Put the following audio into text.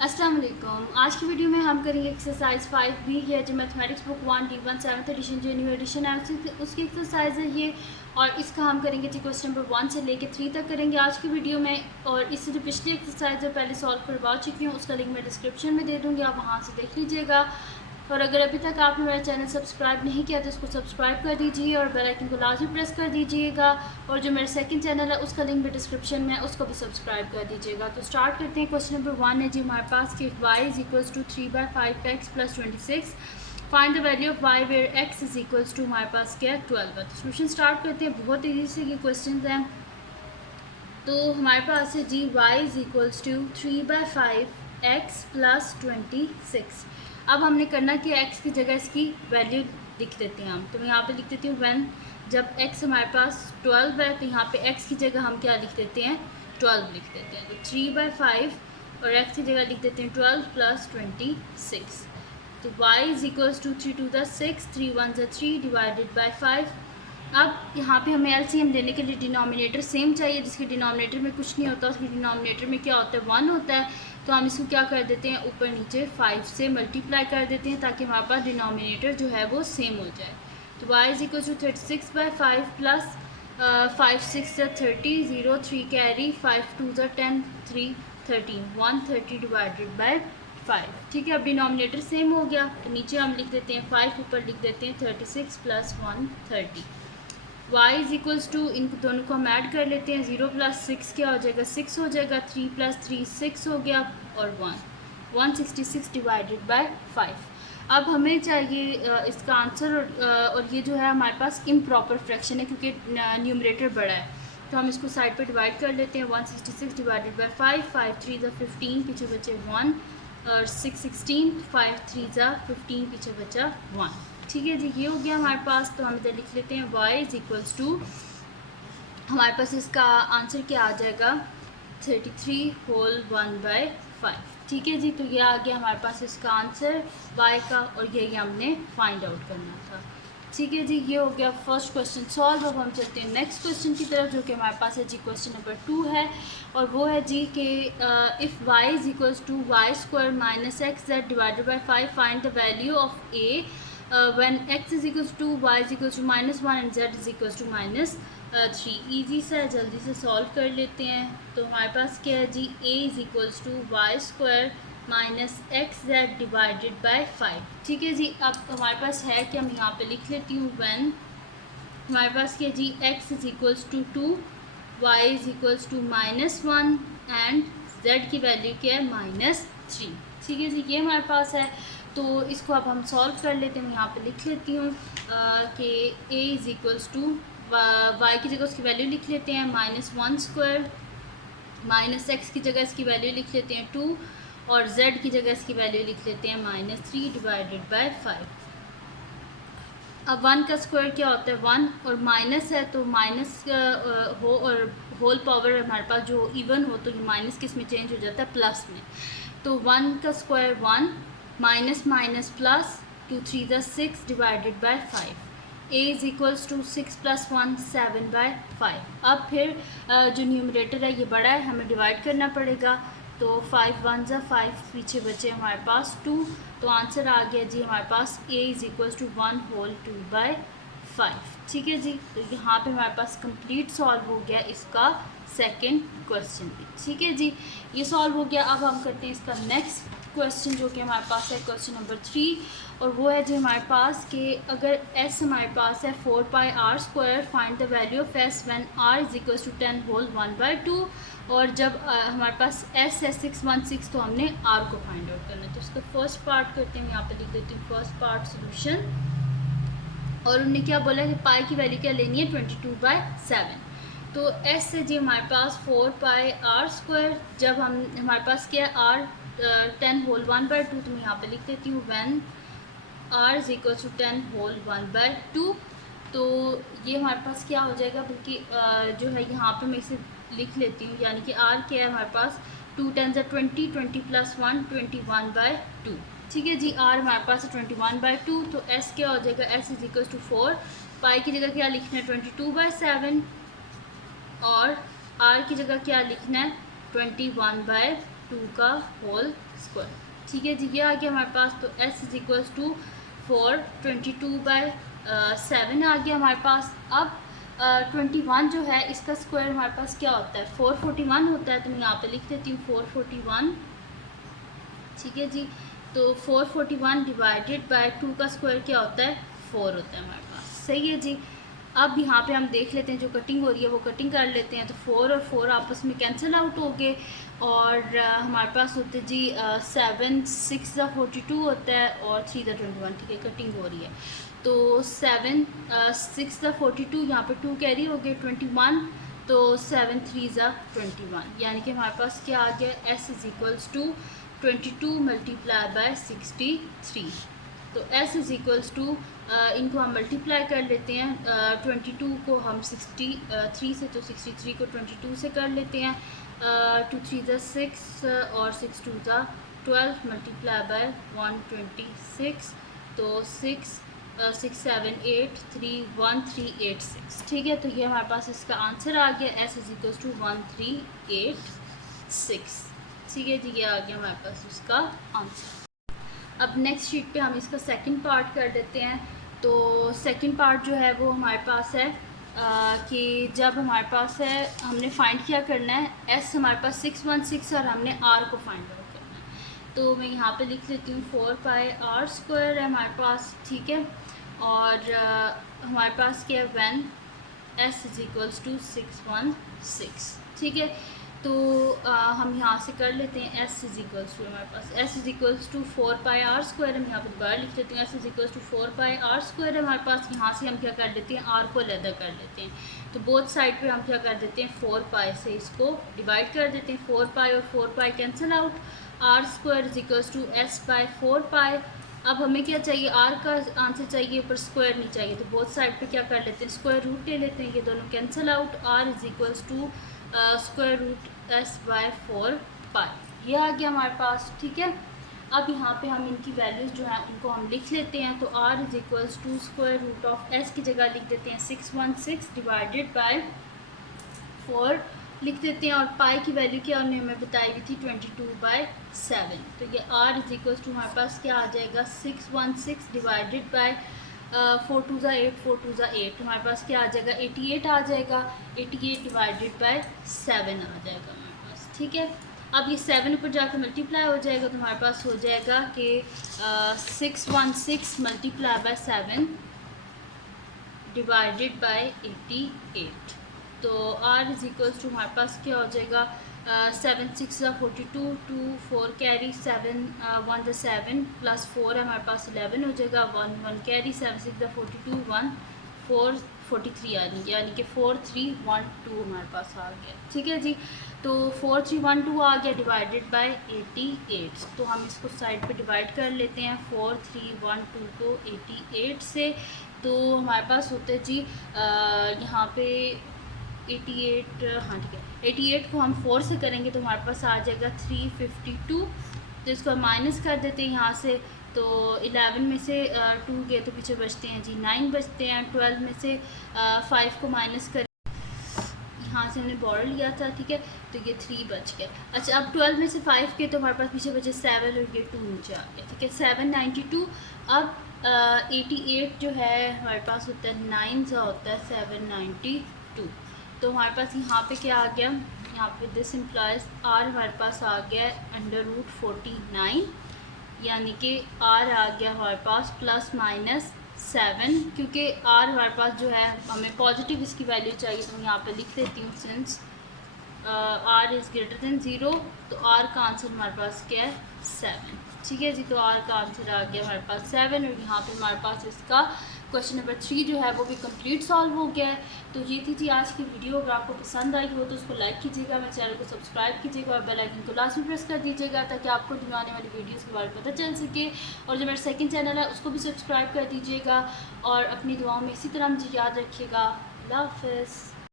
अस्सलाम वालेकुम। आज की वीडियो में हम करेंगे एक्सरसाइज 5B है जो mathematics book 1 D1 7th edition जो न्यू एडिशन है उसकी एक्सरसाइज है ये। और इसका हम करेंगे जी क्वेश्चन नंबर 1 से लेकर 3 तक करेंगे आज की वीडियो में। और इससे जो पिछली एक्सरसाइज है पहले सॉल्व करवा चुकी हूँ, उसका लिंक मैं डिस्क्रिप्शन में दे दूँगी, आप वहाँ से देख लीजिएगा। और अगर अभी तक आपने मेरा चैनल सब्सक्राइब नहीं किया तो इसको सब्सक्राइब कर दीजिए और बेल आइकन को लाजमी प्रेस कर दीजिएगा। और जो मेरा सेकंड चैनल है उसका लिंक भी डिस्क्रिप्शन में है, उसको भी सब्सक्राइब कर दीजिएगा। तो स्टार्ट करते हैं। क्वेश्चन नंबर 1 है जी हमारे पास कि y is equals to 3/5x + 26 find the value of y where x is equals to हमारे पास क्या है 12 है। तो सोल्यूशन स्टार्ट करते हैं। बहुत ईजी से ये क्वेश्चन हैं। तो हमारे पास है जी y is equals to 3/5x + 26। अब हमने करना कि x की जगह इसकी वैल्यू लिख देते हैं हम। तो मैं यहाँ पे लिख देती हूँ व्हेन जब x हमारे पास 12 है तो यहाँ पे x की जगह हम क्या लिख देते हैं 12 लिख देते हैं। तो 3/5 और x की जगह लिख देते हैं 12 + 26। तो y is equals to 3 × 6 3 × 1 = 3 divided by 5। अब यहाँ पे हमें एलसीएम लेने के लिए डिनोमिनेटर सेम चाहिए, जिसके डिनोमिनेटर में कुछ नहीं होता, उसके डिनोमिनेटर में क्या होता है 1 होता है। तो हम इसको क्या कर देते हैं ऊपर नीचे 5 से मल्टीप्लाई कर देते हैं ताकि हमारे पास डिनोमिनेटर जो है वो सेम हो जाए। तो y is equal to 36/5 plus 5 6 = 30 0 3 carry 5 2 = 10 3 13 130 divided by 5। ठीक है, अब डिनोमिनेटर सेम हो गया तो नीचे हम लिख देते हैं 5, ऊपर लिख देते हैं 36 + 130। y इज़ इक्वल्स टू इन दोनों को हम ऐड कर लेते हैं। 0 + 6 क्या हो जाएगा 6 हो जाएगा, 3 + 3 6 हो गया और 166 डिवाइडेड बाय 5। अब हमें चाहिए इसका आंसर और ये जो है हमारे पास इम्प्रॉपर फ्रैक्शन है क्योंकि न्यूमरेटर बड़ा है। तो हम इसको साइड पे डिवाइड कर लेते हैं। 166 डिवाइडेड बाय 5 5 3 = 15 पीछे बचे 1 और 6 16 5 3 = 15 पीछे बचा 1। ठीक है जी, ये हो गया हमारे पास। तो हम इधर लिख लेते हैं y इज़ इक्वल्स टू हमारे पास इसका आंसर क्या आ जाएगा 33 होल 1/5। ठीक है जी, तो ये आ गया हमारे पास इसका आंसर y का और यही हमने फाइंड आउट करना था। ठीक है जी, ये हो गया फर्स्ट क्वेश्चन सॉल्व। अब हम चलते हैं नेक्स्ट क्वेश्चन की तरफ जो कि हमारे पास है जी क्वेश्चन नंबर 2 है। और वो है जी कि if y is equals to y² - xz divided by 5 find the value of a when x is equals to y is equals to -1 and z is equals to -3। Easy सा है, जल्दी से सॉल्व कर लेते हैं। तो हमारे पास क्या है जी a is equals to y² - xz divided by 5। ठीक है जी, अब हमारे पास है कि हम यहाँ पे लिख लेती हूँ व्हेन हमारे पास क्या जी x is equals to 2 y is equals to -1 and z की वैल्यू क्या है -3। ठीक है जी, ये हमारे पास है। तो इसको अब हम सॉल्व कर लेते हैं। मैं यहाँ पे लिख लेती हूँ कि a is equals to y की जगह उसकी वैल्यू लिख लेते हैं -1² -x की जगह इसकी वैल्यू लिख लेते हैं 2 और z की जगह इसकी वैल्यू लिख लेते हैं -3 डिवाइडेड बाय 5। अब 1 का स्क्वायर क्या होता है 1 और माइनस है तो माइनस हो और होल पावर हमारे पास जो इवन हो तो माइनस किस में चेंज हो जाता है प्लस में। तो 1 का square 1 minus minus plus 2 3 = 6 divided by 5। a is equals to 6 + 1 7/5। अब फिर जो न्यूमरेटर है ये बड़ा है, हमें डिवाइड करना पड़ेगा। तो 5 1 = 5 पीछे बचे हमारे पास 2। तो आंसर आ गया जी हमारे पास a is equals to 1 whole 2/5। ठीक है जी, तो यहाँ पे हमारे पास कंप्लीट सॉल्व हो गया इसका सेकंड क्वेश्चन भी। ठीक है जी, ये सॉल्व हो गया। अब हम करते हैं इसका नेक्स्ट क्वेश्चन जो कि हमारे पास है क्वेश्चन नंबर 3। और वो है जी हमारे पास कि अगर s हमारे पास है 4πr² find the value of s when r is equals to 10 whole 1/2। और जब हमारे पास s है 616 तो हमने r को फाइंड आउट करना है। तो इसका फर्स्ट पार्ट करते हैं, यहाँ पे लिख देती हूँ फर्स्ट पार्ट सोल्यूशन। और उन्होंने क्या बोला कि पाई की वैल्यू क्या लेनी है 22/7। तो s से जी हमारे पास 4πr²। जब हम हमारे पास क्या है r 10 होल 1/2 तो मैं यहाँ पे लिख देती हूँ when r is equal to 10 whole 1/2। तो ये हमारे पास क्या हो जाएगा बल्कि जो है यहाँ पे मैं इसे लिख लेती हूँ, यानी कि r क्या है हमारे पास 2 10 = 20 20 + 1 21/2। ठीक है जी, r हमारे पास है 21/2। तो s क्या हो जाएगा s इज़ इक्वल टू 4 पाई की जगह क्या लिखना है 22/7 और r की जगह क्या लिखना है 21/2। 2 का होल स्क्वायर। ठीक है जी, ये आ गया हमारे पास। तो s इज इक्वल्स टू 422/7 आ गया हमारे पास। अब 21 जो है इसका स्क्वायर हमारे पास क्या होता है, 441 होता है। तो मैं यहाँ पे लिख देती हूँ 441। ठीक है जी, तो 441 डिवाइडेड बाय 2 का स्क्वायर क्या होता है, 4 होता है हमारे पास। सही है जी। अब यहाँ पे हम देख लेते हैं जो कटिंग हो रही है वो कटिंग कर लेते हैं। तो 4 और 4 आपस में कैंसिल आउट हो गए और हमारे पास होते हैं जी 7 6 ज़ा 42 होता है और 3 ज़ा 21। ठीक है, कटिंग हो रही है। तो 7 6 ज़ा 42, यहाँ पे 2 कैरी हो गए 21, तो 7 3 ज़ा 21, यानी कि हमारे पास क्या आ गया, s is equals to 22 multiply by 63। तो s इज़ इक्वल्स टू, इनको हम मल्टीप्लाई कर लेते हैं। 22 को हम 63 से, तो 63 को 22 से कर लेते हैं। 2 3 ज़ा 6 और 6 2 ज़ा 12 मल्टीप्लाई बाय 126, तो 6 6 7 8 3 1 3 8 6। ठीक है, तो ये हमारे पास इसका आंसर आ गया, s इज़ इक्वल्स टू 1386। ठीक है जी, ये आ गया हमारे पास उसका आंसर। अब नेक्स्ट शीट पे हम इसका सेकंड पार्ट कर देते हैं। तो सेकंड पार्ट जो है वो हमारे पास है कि जब हमारे पास है, हमने फाइंड क्या करना है, s हमारे पास 616 और हमने r को फाइंड आउट करना है। तो मैं यहाँ पे लिख लेती हूँ 4πr² है हमारे पास। ठीक है, और हमारे पास क्या है, when s is equals to 616। ठीक है, तो हम यहाँ से कर लेते हैं s इज़ इक्वल्स टू, हमारे पास s is equals to 4πr²। हम यहाँ पे दोबारा लिख लेते हैं s is equals to 4πr² है हमारे पास। यहाँ से हम क्या कर लेते हैं, r को अलग कर लेते हैं। तो बोथ साइड पे हम क्या कर देते हैं, 4π से इसको डिवाइड कर देते हैं। 4π और 4π cancel out, r² is equals to s/4π। अब हमें क्या चाहिए, r का आंसर चाहिए पर स्क्वायर नहीं चाहिए। तो बोथ साइड पे क्या कर लेते हैं, स्क्वायर रूट ले लेते हैं। ये दोनों cancel out, r is equals to square root s/4π। ये आ गया हमारे पास। ठीक है, अब यहाँ पे हम इनकी वैल्यूज़ जो हैं उनको हम लिख लेते हैं। तो r is equals to square root of s की जगह लिख देते हैं 616 डिवाइडेड बाय 4 लिख देते हैं, और पाई की वैल्यू क्या उन्होंने हमें बताई हुई थी, 22/7। तो ये r इज़ इक्वल्स टू हमारे पास क्या आ जाएगा, 616 डिवाइडेड बाय 4 2 ज़ा 8 4 2 ज़ा 8, हमारे पास क्या आ जाएगा, 88 आ जाएगा। 88 डिवाइडेड बाय 7 आ जाएगा हमारे पास। ठीक है, अब ये 7 ऊपर जाकर मल्टीप्लाई हो जाएगा, तो हमारे पास हो जाएगा कि 616 मल्टीप्लाई बाय 7 डिवाइडेड बाय 88। तो r इज़ इक्वल्स टू हमारे पास क्या हो जाएगा, 7 6 ज़ा 42, 2 4 कैरी, 7 1 ज़ा 7 प्लस 4 है हमारे पास 11 हो जाएगा। 1 1 कैरी, 7 6 ज़ा 42, 1 4 43 आ रही है, यानी कि 4312 हमारे पास आ गया। ठीक है जी, तो 4312 आ गया डिवाइडेड बाय 88। तो हम इसको साइड पे डिवाइड कर लेते हैं 4312 को 88 से। तो हमारे पास होते हैं जी यहाँ पे 88, हाँ ठीक है, 88 को हम 4 से करेंगे तो हमारे पास आ जाएगा 352। तो इसको हम माइनस कर देते हैं यहाँ से। तो 11 में से 2 गए तो पीछे बचते हैं जी 9 बचते हैं। 12 में से 5 को माइनस कर, यहाँ से हमने बॉर्डर लिया था। ठीक है, तो ये 3 बच गया। अच्छा, अब 12 में से 5 के तो हमारे पास पीछे बचे 7 और ये 2 नीचे आ गया। ठीक है, 792। अब 88 जो है हमारे पास होता है 9 सा होता है 792। तो हमारे पास यहाँ पे क्या आ गया, यहाँ पे दिस इम्प्लाइज r हमारे पास आ गया √49, यानी कि r आ गया हमारे पास ±7, क्योंकि r हमारे पास जो है हमें पॉजिटिव इसकी वैल्यू चाहिए। तो मैं यहाँ पे लिख देती हूँ since r is greater than 0, तो r का आंसर हमारे पास क्या है, 7। ठीक है जी, तो r का आंसर आ गया हमारे पास 7। और यहाँ पे हमारे पास इसका क्वेश्चन नंबर 3 जो है वो भी कंप्लीट सॉल्व हो गया है। तो ये थी जी आज की वीडियो। अगर आपको पसंद आई हो तो उसको लाइक कीजिएगा, मेरे चैनल को सब्सक्राइब कीजिएगा और बेल आइकन को लाजमी प्रेस कर दीजिएगा ताकि आपको न्यू आने वाली वीडियोस के बारे में पता चल सके। और जो मेरा सेकंड चैनल है उसको भी सब्सक्राइब कर दीजिएगा और अपनी दुआओं में इसी तरह मुझे याद रखिएगा। अल्लाह हाफ़िज़।